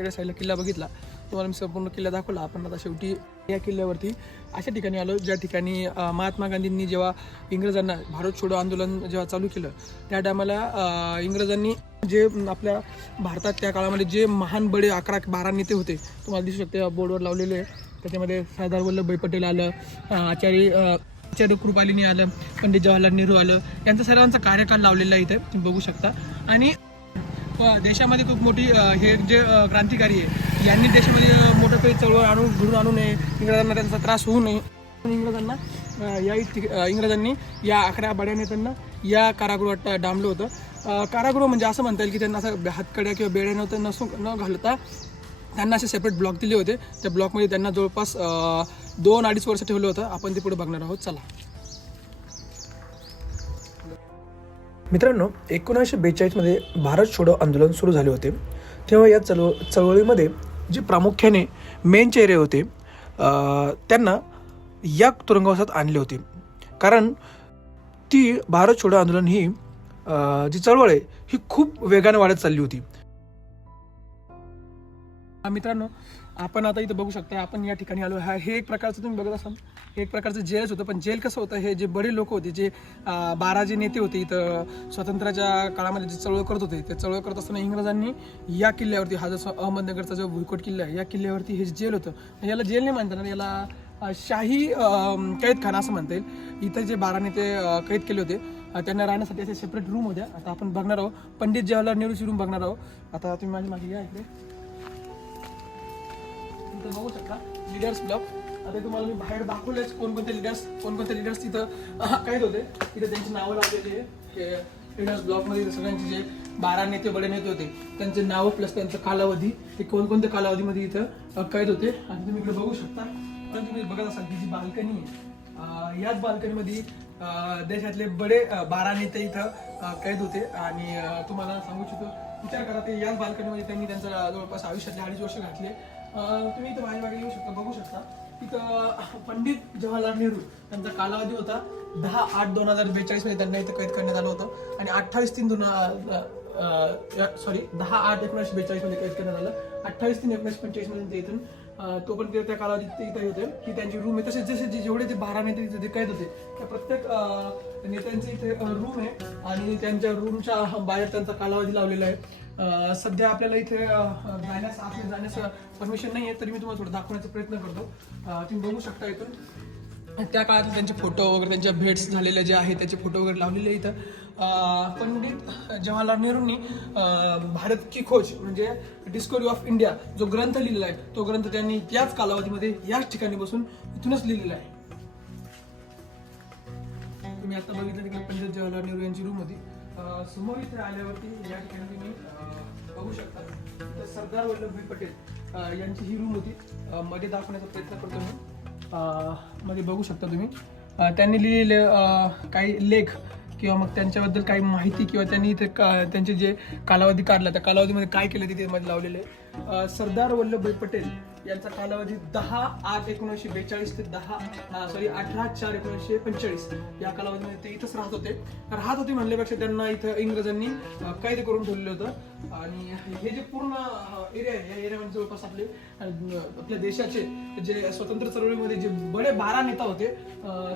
इकडे साईडला किल्ला बघितला. तुम्हाला मी संपूर्ण किल्ला दाखवला. आपण आता शेवटी या किल्ल्यावरती अशा ठिकाणी आलो ज्या ठिकाणी महात्मा गांधींनी जेव्हा इंग्रजांना भारत छोडो आंदोलन जेव्हा चालू केलं त्या टायमाला इंग्रजांनी जे आपल्या भारतात त्या काळामध्ये जे महान बडे अकरा बारा नेते होते तुम्हाला दिसू शकते बोर्डवर लावलेले आहे. त्याच्यामध्ये सरदार वल्लभभाई पटेल आलं आचार्य आचार्य कृपालिनी आलं पंडित जवाहरलाल नेहरू आलं यांचा सर्वांचा कार्यकाल लावलेला आहे इथे तुम्ही बघू शकता. आणि देशामध्ये खूप मोठी हे जे क्रांतिकारी आहे यांनी देशामध्ये मोठं काही चळवळ आणून घडून आणू नये. इंग्रजांना त्यांचा त्रास होऊ नये. इंग्रजांना या इंग्रजांनी या अकरा बड्या नेत्यांना या कारागृहात डांबलं होतं. कारागृह म्हणजे असं म्हणता येईल की त्यांना असं हातकड्या किंवा बेड्या नव्हतं नसू न घालता त्यांना असे सेपरेट ब्लॉक दिले होते. त्या ब्लॉकमध्ये त्यांना जवळपास दोन अडीच वर्ष ठेवलं होतं. आपण ते पुढे बघणार आहोत. चला. मित्रांनो एकोणीसशे बेचाळीसमध्ये भारत छोडो आंदोलन सुरू झाले होते. तेव्हा या चळव चळवळीमध्ये जे प्रामुख्याने मेन चेहरे होते त्यांना या तुरुंगवासात आणले होते. कारण ती भारत छोडो आंदोलन ही जी चळवळ आहे ही खूप वेगाने वाढत चालली होती. मित्रांनो आपण आता इथं बघू शकता आपण या ठिकाणी आलो हा हे एक प्रकारचं तुम्ही बघत असाल. हे एक प्रकारचं जेलच होतं. पण जेल कसं होतं हे जे बडे लोक होते जे बारा जे नेते होते इथं स्वातंत्र्याच्या काळामध्ये जे चळवळ करत होते ते चळवळ करत असताना इंग्रजांनी या किल्ल्यावरती हा जसं अहमदनगरचा जो भुईकोट किल्ला आहे या किल्ल्यावरती हे जेल होतं याला जेल नाही म्हणता येणार याला शाही कैदखाना असं म्हणता येईल. इथं जे बारा नेते कैद केले होते त्यांना राहण्यासाठी असे सेपरेट रूम होत्या. आता आपण बघणार आहोत. पंडित जवाहरलाल नेहरूची रूम बघणार आहोत. आता तुम्ही माझ्या मागे या इकडे. तुम्ही बघू शकता. लिडर्स ब्लॉक आता तुम्हाला मी बाहेर दाखवलेच कोणकोणते लिडर्स कोणकोणते लिडर्स तिथं काहीत कैद होते. तिथे त्यांची नावं लावलेली आहे लिडर्स ब्लॉकमध्ये सगळ्यांचे जे बारा नेते बडे नेते होते त्यांचे नावं प्लस त्यांचा कालावधी ते कोणकोणत्या कालावधीमध्ये इथं कैद होते. आणि तुम्ही इकडे बघू शकता. पण तुम्ही बघत असाल की जी बाल्कनी आहे याच बाल्कनीमध्ये देशातले बडे बारा नेते इथं कैद होते. आणि तुम्हाला सांगू इच्छितो विचार करा ते याच बाल्कनीमध्ये त्यांनी त्यांचं जवळपास आयुष्यातले अडीच वर्ष घातले. तुम्ही इथं माझ्या मागे येऊ शकता बघू शकता. तिथं पंडित जवाहरलाल नेहरू त्यांचा कालावधी होता दहा आठ दोन हजार बेचाळीसमध्ये त्यांना इथं कैद करण्यात आलं होतं. आणि अठ्ठावीस तीन दोन सॉरी दहा आठ एकोणीसशे बेचाळीसमध्ये कैद करण्यात आलं. अठ्ठावीस तीन एकोणीसशे पंचेचाळीसमध्ये ते इथून अं, तोपर्यंत त्या कालावधीत ते इथे होते. की त्यांची रूम आहे. तसेच जसे जे जेवढे ते बारा नेते तिथे कैद होते त्या प्रत्येक नेत्यांचे इथे रूम आहे. आणि त्यांच्या रूमच्या बाहेर त्यांचा कालावधी लावलेला आहे. सध्या आपल्याला इथे जाण्यास आतमध्ये जाण्यास परमिशन नाही आहे तरी मी तुम्हाला थोडं दाखवण्याचा प्रयत्न करतो. तुम्ही बघू शकता इथून. त्या काळात त्यांचे फोटो वगैरे त्यांच्या भेट्स झालेल्या जे आहेत त्याचे फोटो वगैरे लावलेले इथं. पंडित जवाहरलाल नेहरूंनी भारत की खोज म्हणजे डिस्कवरी ऑफ इंडिया जो ग्रंथ लिहिलेला आहे तो ग्रंथ त्यांनी याच कालावधीमध्ये याच ठिकाणी बसून इथूनच लिहिलेला आहे. तुम्ही आता बघितलं की पंडित जवाहरलाल नेहरू यांची रूम होती. समोर इथे आल्यावरती या ठिकाणी तुम्ही बघू शकता. तर सरदार वल्लभभाई पटेल यांची ही रूम होती. मध्ये दाखवण्याचा प्रयत्न करतो मी. मध्ये बघू शकता तुम्ही. त्यांनी लिहिलेले काही लेख किंवा मग त्यांच्याबद्दल काही माहिती किंवा त्यांनी इथे का- त्यांचे जे कालावधी काढला त्या कालावधीमध्ये काय केलं तिथे मध्ये लावलेले आहे. सरदार वल्लभभाई पटेल यांचा कालावधी दहा आठ एकोणीसशे बेचाळीस ते दहा सॉरी अठरा चार एकोणीसशे पंचेचाळीस. या कालावधीमध्ये ते इथंच राहत होते. राहत होते म्हणल्यापेक्षा त्यांना इथं इंग्रजांनी कैद करून ठेवलेलं होतं. आणि हे जे पूर्ण एरिया आहे या एरियामध्ये जवळपास आपले आपल्या देशाचे जे स्वतंत्र चळवळीमध्ये जे बडे बारा नेता होते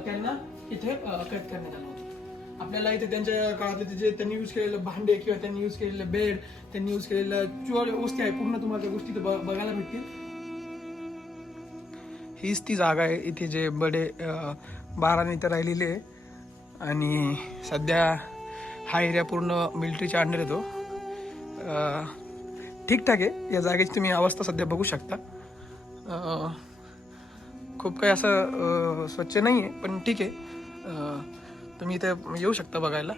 त्यांना इथे कैद करण्यात आलं होतं. आपल्याला इथे त्यांच्या काळातले जे त्यांनी यूज केलेलं भांडे किंवा त्यांनी यूज केलेलं बेड त्यांनी यूज केलेलं चुळ वस्ती आहे पूर्ण तुम्हाला त्या गोष्टी बघायला भेटतील. हीच ती जागा आहे. इथे जे बडे बारा नेते राहिलेले आहे. आणि सध्या हा एरिया पूर्ण मिलिटरीच्या अंडर येतो. ठीकठाक आहे. या जागेची तुम्ही अवस्था सध्या बघू शकता. खूप काही असं स्वच्छ नाही आहे पण ठीक आहे. तुम्ही इथे येऊ शकता बघायला.